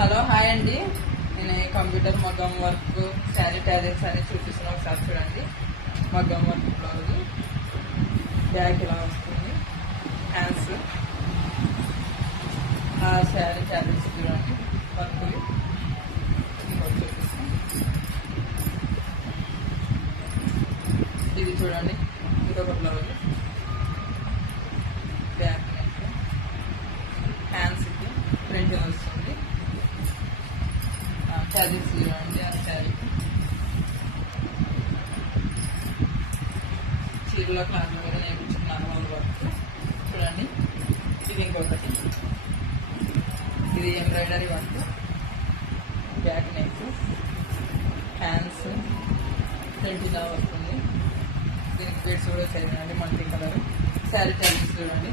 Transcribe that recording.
Hello hi అండి. నేను computer మగ్గం వర్క్ శానిటైజర్స్ అని చూపిస్తున్నా. ఒకసారి చూడండి. మగ్గం వర్క్ బ్లౌజ్ బ్యాక్ ఇలా వస్తుంది. హ్యాండ్స్ ఆ శానిటైజర్స్ చూడండి. వర్క్లు చూపిస్తాం. ఇది చూడండి, ఇదొక బ్లౌజ్. బ్యాక్ నెక్ హ్యాండ్స్కి ప్రింట్ వస్తుంది. శారీస్ చూడండి. ఆ శారీ చీరలో క్లాత్ కూడా నేర్పించుకున్నాను. నార్మల్ వర్క్ చూడండి. ఇది ఇంకొకటి, ఇది embroidery work. Back neck hands print ఇలా వస్తుంది. దీనికి బెడ్స్ కూడా చదివండి. మల్టీ కలర్ శారీ టైల్స్ చూడండి.